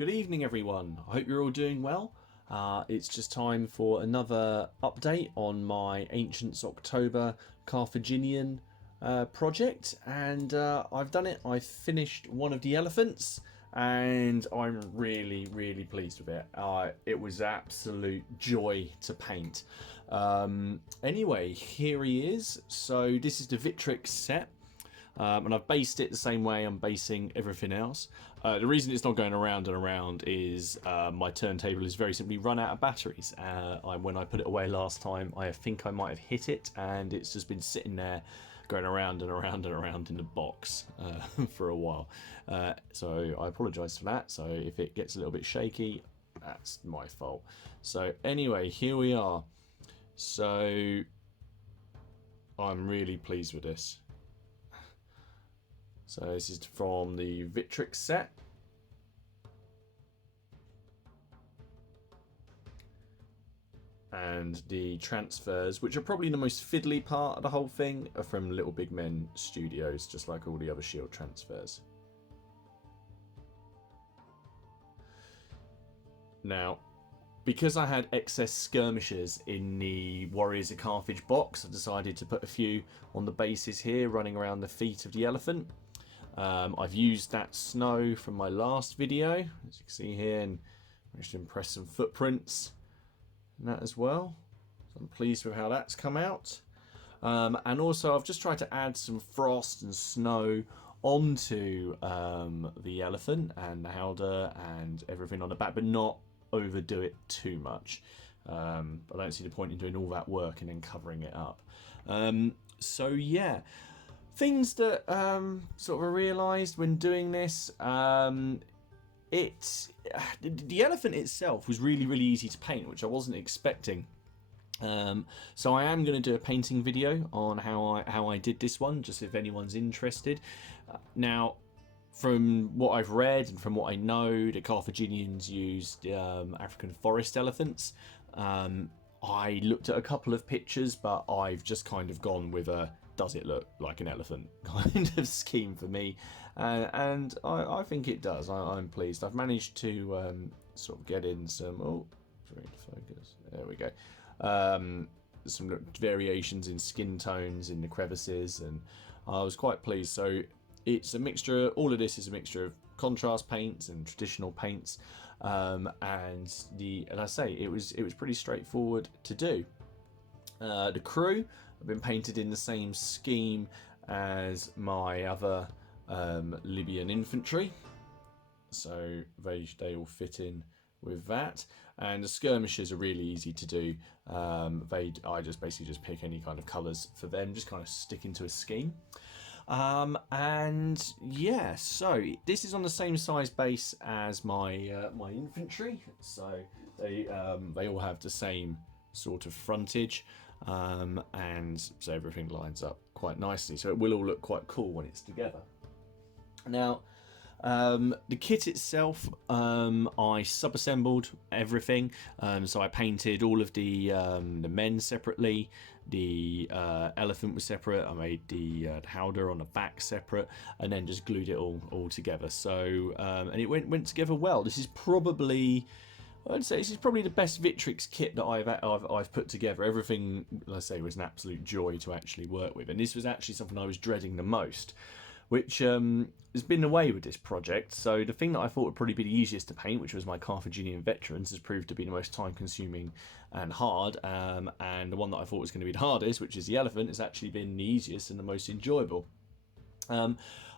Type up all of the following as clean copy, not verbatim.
Good evening, everyone. I hope you're all doing well. It's just time for another update on my Ancients October Carthaginian project, and I've done it. I've finished one of the elephants, and I'm really pleased with it. It was absolute joy to paint. Anyway, here he is. So this is the Victrix set. And I've based it the same way I'm basing everything else. The reason it's not going around and around is my turntable is very simply run out of batteries. When I put it away last time, I think I might have hit it, and it's just been sitting there going around and around and around in the box for a while. So I apologise for that. So if it gets a little bit shaky, that's my fault. So anyway, here we are. So I'm really pleased with this. So this is from the Victrix set. And the transfers, which are probably the most fiddly part of the whole thing, are from Little Big Men Studios, just like all the other Shield transfers. Now, because I had excess skirmishers in the Warriors of Carthage box, I decided to put a few on the bases here, running around the feet of the elephant. I've used that snow from my last video, as you can see here, and managed to impress some footprints and that as well. So I'm pleased with how that's come out. And also I've just tried to add some frost and snow onto the elephant and the howdah and everything on the back, but not overdo it too much. I don't see the point in doing all that work and then covering it up. So yeah. Things that sort of realised when doing this, the elephant itself was really easy to paint, which I wasn't expecting. So I am going to do a painting video on how I did this one, just if anyone's interested. Now, from what I've read and from what I know, the Carthaginians used African forest elephants. I looked at a couple of pictures, but I've just kind of gone with a does it look like an elephant kind of scheme for me, and I think it does. I'm pleased. I've managed to sort of get in some focus. There we go. Some variations in skin tones in the crevices, and I was quite pleased. So it's a mixture. All of this is a mixture of contrast paints and traditional paints, and as I say, it was pretty straightforward to do. The crew have been painted in the same scheme as my other Libyan infantry, so they all fit in with that. And the skirmishers are really easy to do. I just basically pick any kind of colours for them, just kind of stick into a scheme. And yeah, so this is on the same size base as my my infantry, so they all have the same sort of frontage. And so everything lines up quite nicely, so it will all look quite cool when it's together. Now, the kit itself, I sub-assembled everything. So I painted all of the men separately. The elephant was separate. I made the howdah on the back separate, and then just glued it all together. So and it went together well. This is probably, I'd say this is probably the best Victrix kit that I've put together. Everything, let's say, was an absolute joy to actually work with, and this was actually something I was dreading the most, which has been the way with this project. So the thing that I thought would probably be the easiest to paint, which was my Carthaginian veterans, has proved to be the most time-consuming and hard. And the one that I thought was going to be the hardest, which is the elephant, has actually been the easiest and the most enjoyable.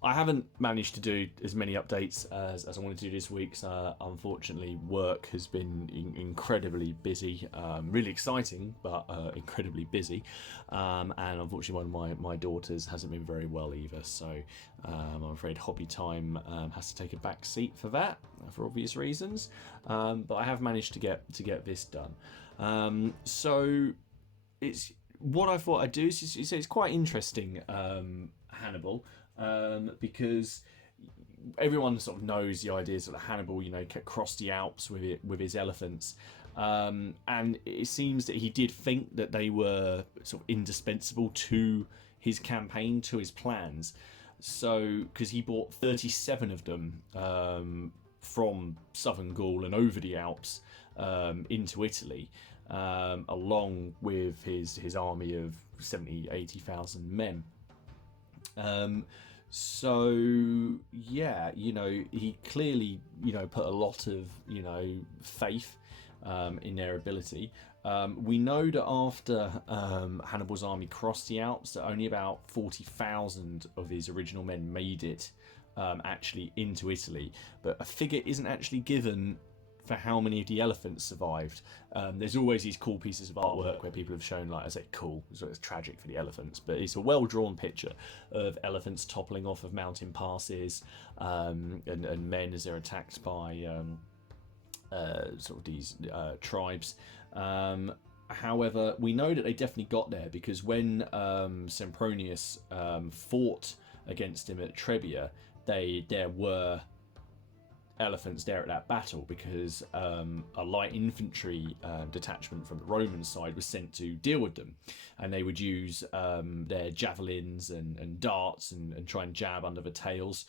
I haven't managed to do as many updates as I wanted to do this week. So unfortunately, work has been incredibly busy. Really exciting, but incredibly busy. And unfortunately, one of my daughters hasn't been very well either. So I'm afraid hobby time has to take a back seat for that, for obvious reasons. But I have managed to get this done. So it's what I thought I'd do. It's quite interesting, Hannibal. Because everyone sort of knows the ideas that Hannibal, crossed the Alps with his elephants, and it seems that he did think that they were sort of indispensable to his campaign, to his plans. So, because he bought 37 of them from southern Gaul and over the Alps into Italy, along with his army of 70,000-80,000 men. So yeah, he clearly put a lot of faith in their ability. We know that after Hannibal's army crossed the Alps, that only about 40,000 of his original men made it actually into Italy, but a figure isn't actually given for how many of the elephants survived. There's always these cool pieces of artwork where people have shown, like I say, cool, so it's tragic for the elephants, but it's a well-drawn picture of elephants toppling off of mountain passes, and men as they're attacked by sort of these tribes. However, we know that they definitely got there, because when Sempronius fought against him at Trebia, there were elephants there at that battle, because a light infantry detachment from the Roman side was sent to deal with them, and they would use their javelins and darts and try and jab under the tails,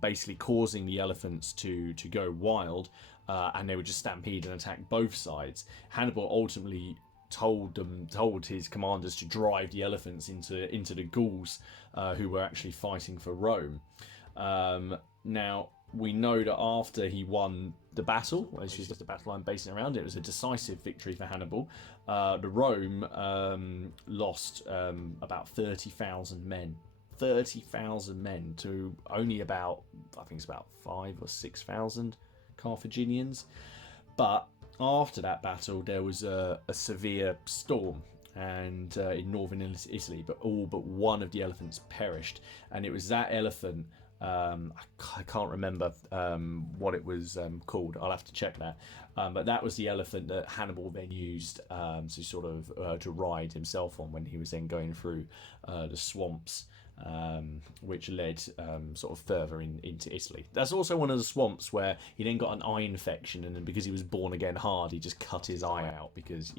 basically causing the elephants to go wild, and they would just stampede and attack both sides. Hannibal ultimately told his commanders to drive the elephants into the Gauls, who were actually fighting for Rome. Now, we know that after he won the battle, which is just a battle I'm basing around, it was a decisive victory for Hannibal. The Rome lost about 30,000 men. 30,000 men to only about, I think it's about 5,000 or 6,000 Carthaginians. But after that battle, there was a severe storm, and in northern Italy, but all but one of the elephants perished, and it was that elephant. I can't remember what it was called. I'll have to check that. But that was the elephant that Hannibal then used to sort of to ride himself on when he was then going through the swamps, which led sort of further into Italy. That's also one of the swamps where he then got an eye infection, and then because he was born again hard, he just cut his eye out, because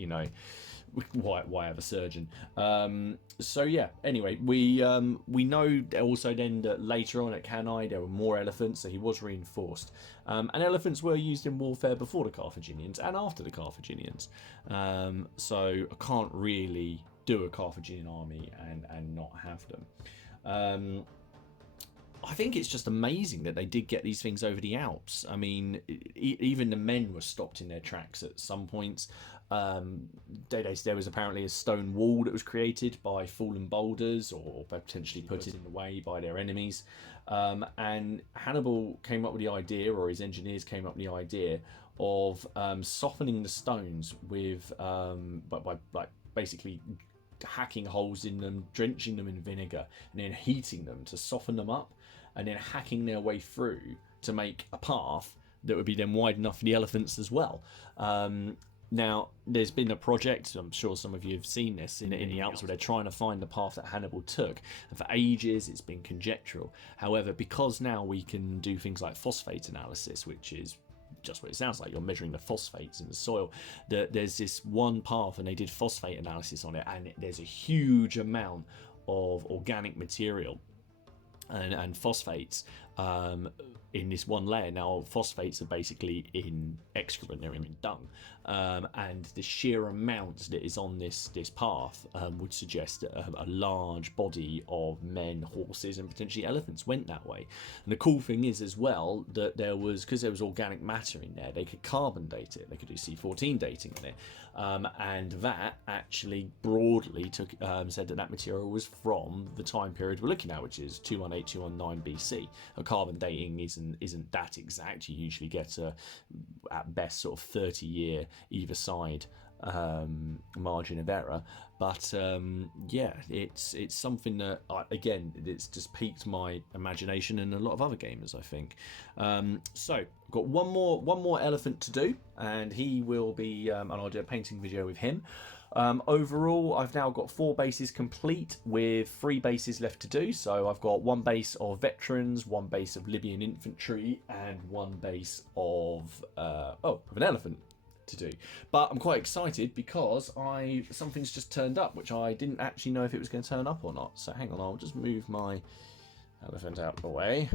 why have a surgeon? So yeah, anyway, we know also then that later on at Cannae there were more elephants, so he was reinforced, and elephants were used in warfare before the Carthaginians and after the Carthaginians, so I can't really do a Carthaginian army and not have them. I think it's just amazing that they did get these things over the Alps. I mean, even the men were stopped in their tracks at some points. There was apparently a stone wall that was created by fallen boulders, or potentially put in the way by their enemies. And Hannibal came up with the idea, or his engineers came up with the idea of softening the stones with, by basically hacking holes in them, drenching them in vinegar, and then heating them to soften them up, and then hacking their way through to make a path that would be then wide enough for the elephants as well. Now, there's been a project, I'm sure some of you have seen this, in the Alps, where they're trying to find the path that Hannibal took, and for ages it's been conjectural. However, because now we can do things like phosphate analysis, which is just what it sounds like, you're measuring the phosphates in the soil, there's this one path, and they did phosphate analysis on it, and there's a huge amount of organic material and phosphates in this one layer. Now, phosphates are basically in excrement, they're in dung, and the sheer amount that is on this path would suggest that a large body of men, horses, and potentially elephants went that way. And the cool thing is as well that because there was organic matter in there, they could carbon date it, they could do C14 dating on it, and that actually broadly said that material was from the time period we're looking at, which is 218-219 BC. A carbon dating isn't that exact. You usually get at best sort of 30-year either side margin of error, but yeah, it's something that again, it's just piqued my imagination and a lot of other gamers, I think. So I've got one more elephant to do, and he will be and I'll do a painting video with him. Overall, I've now got 4 bases complete with 3 bases left to do. So I've got 1 base of veterans, 1 base of Libyan infantry, and 1 base of an elephant to do. But I'm quite excited because something's just turned up, which I didn't actually know if it was going to turn up or not. So hang on, I'll just move my elephant out of the way.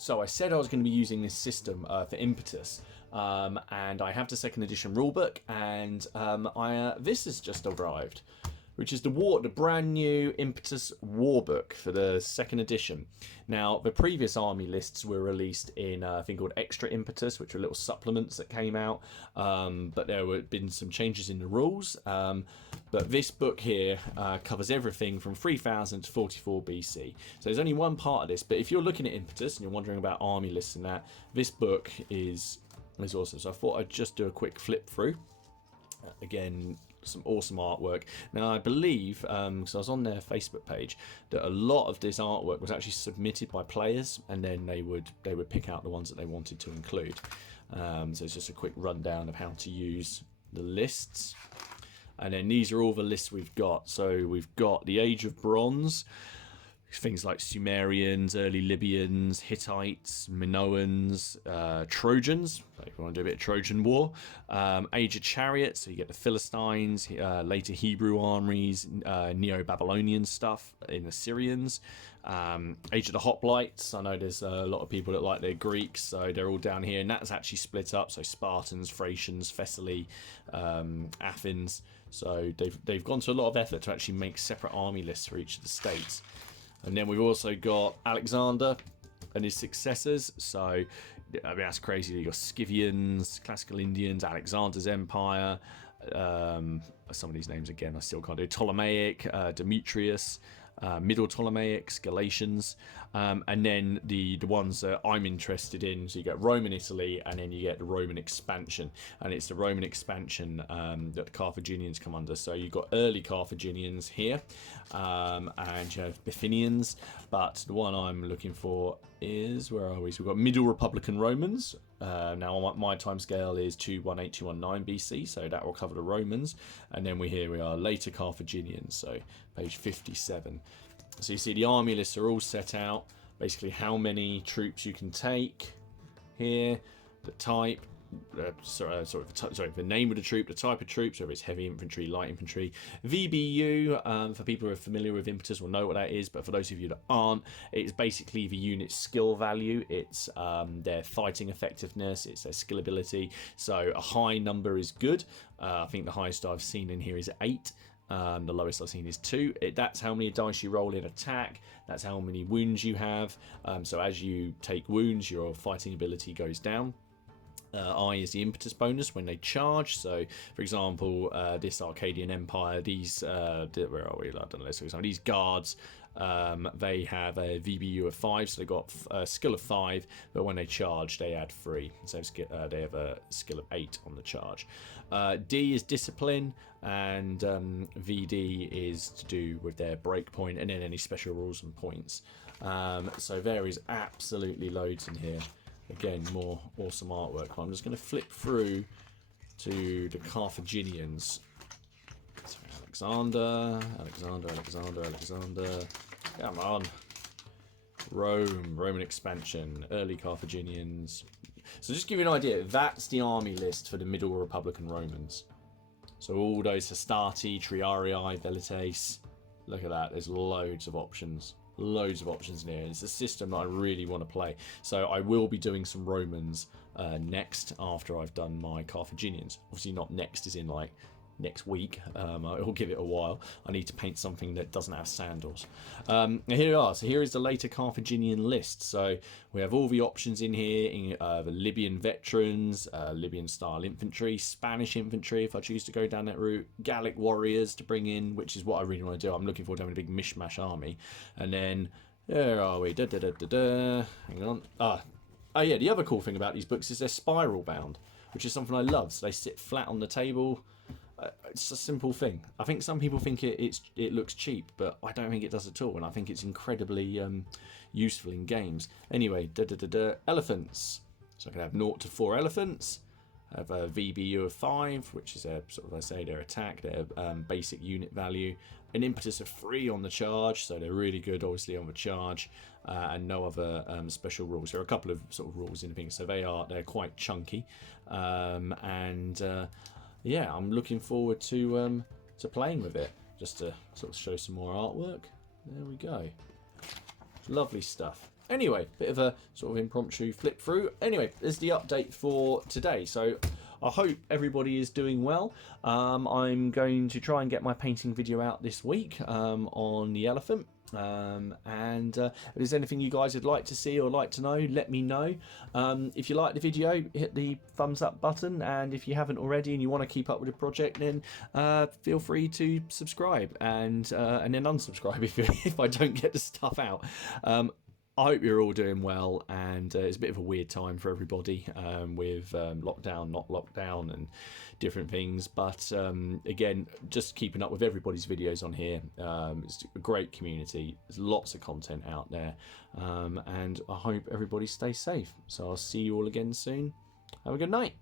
So I said I was going to be using this system for Impetus, and I have the second edition rulebook, and this has just arrived, which is the brand new Impetus Warbook for the second edition. Now, the previous army lists were released in a thing called Extra Impetus, which were little supplements that came out, but there have been some changes in the rules. But this book here covers everything from 3000 to 44 BC. So there's only one part of this, but if you're looking at Impetus and you're wondering about army lists and that, this book is awesome. So I thought I'd just do a quick flip through. Again, some awesome artwork. Now I believe, because I was on their Facebook page, that a lot of this artwork was actually submitted by players, and then they would pick out the ones that they wanted to include. So it's just a quick rundown of how to use the lists. And then these are all the lists we've got. So we've got the Age of Bronze, things like Sumerians, early Libyans, Hittites, Minoans, Trojans, if you want to do a bit of Trojan War, Age of Chariots, so you get the Philistines, later Hebrew armies, Neo-Babylonian stuff in the Syrians, Age of the Hoplites. I know there's a lot of people that like their Greeks, so they're all down here, and that's actually split up, so Spartans, Thracians, Thessaly, Athens. So they've gone to a lot of effort to actually make separate army lists for each of the states. And then we've also got Alexander and his successors. So, I mean, that's crazy. You've got Scythians, classical Indians, Alexander's Empire. Some of these names, again, I still can't do. Ptolemaic, Demetrius, Middle Ptolemaics, Galatians. And then the ones that I'm interested in. So you get Roman Italy, and then you get the Roman expansion. And it's the Roman expansion that the Carthaginians come under. So you've got early Carthaginians here, and you have Bithynians. But the one I'm looking for is, where are we? So we've got Middle Republican Romans. Now my time scale is 218-219 BC, so that will cover the Romans. And then here we are, later Carthaginians, so page 57. So you see the army lists are all set out, basically how many troops you can take here, the type, the name of the troop, the type of troops, whether it's heavy infantry, light infantry. VBU, for people who are familiar with Impetus will know what that is, but for those of you that aren't, it's basically the unit's skill value. It's their fighting effectiveness, it's their skill ability. So a high number is good. I think the highest I've seen in here is 8. The lowest I've seen is 2. That's how many dice you roll in attack. That's how many wounds you have. So as you take wounds, your fighting ability goes down. I is the impetus bonus when they charge. So, for example, this Arcadian Empire, these where are we? I don't know. So, for example, these guards, they have a VBU of 5, so they've got a skill of 5, but when they charge, they add 3. So they have a skill of 8 on the charge. D is discipline, and VD is to do with their breakpoint, and then any special rules and points. So there is absolutely loads in here. Again, more awesome artwork. I'm just going to flip through to the Carthaginians. So Alexander. Come on. Roman expansion, early Carthaginians. So just to give you an idea, that's the army list for the Middle Republican Romans. So all those Hastati, Triarii, Velites. Look at that, there's loads of options. Loads of options in here. It's a system that I really want to play. So I will be doing some Romans next after I've done my Carthaginians. Obviously not next as in like next week. I'll give it a while. I need to paint something that doesn't have sandals. Here we are. So here is the later Carthaginian list. So we have all the options in here. In, the Libyan veterans, Libyan style infantry, Spanish infantry if I choose to go down that route, Gallic warriors to bring in, which is what I really want to do. I'm looking forward to having a big mishmash army. And then where are we? Hang on. Oh yeah, the other cool thing about these books is they're spiral bound, which is something I love. So they sit flat on the table. It's a simple thing. I think some people think it looks cheap, but I don't think it does at all, and I think it's incredibly useful in games. Anyway, elephants. So I can have 0 to 4 elephants. I have a VBU of 5, which is a sort of, I say, their attack, their basic unit value. An impetus of 3 on the charge, so they're really good, obviously, on the charge, and no other special rules. There are a couple of sort of rules in things, so they're quite chunky, yeah, I'm looking forward to playing with it. Just to sort of show some more artwork. There we go. Lovely stuff. Anyway, bit of a sort of impromptu flip through. Anyway, there's the update for today. So I hope everybody is doing well. I'm going to try and get my painting video out this week on the elephant. If there's anything you guys would like to see or like to know, let me know. If you like the video, hit the thumbs up button, and if you haven't already and you want to keep up with the project, then feel free to subscribe and then unsubscribe if I don't get the stuff out. I hope you're all doing well, and it's a bit of a weird time for everybody with lockdown, not lockdown, and different things. But again, just keeping up with everybody's videos on here. It's a great community. There's lots of content out there, and I hope everybody stays safe. So I'll see you all again soon. Have a good night.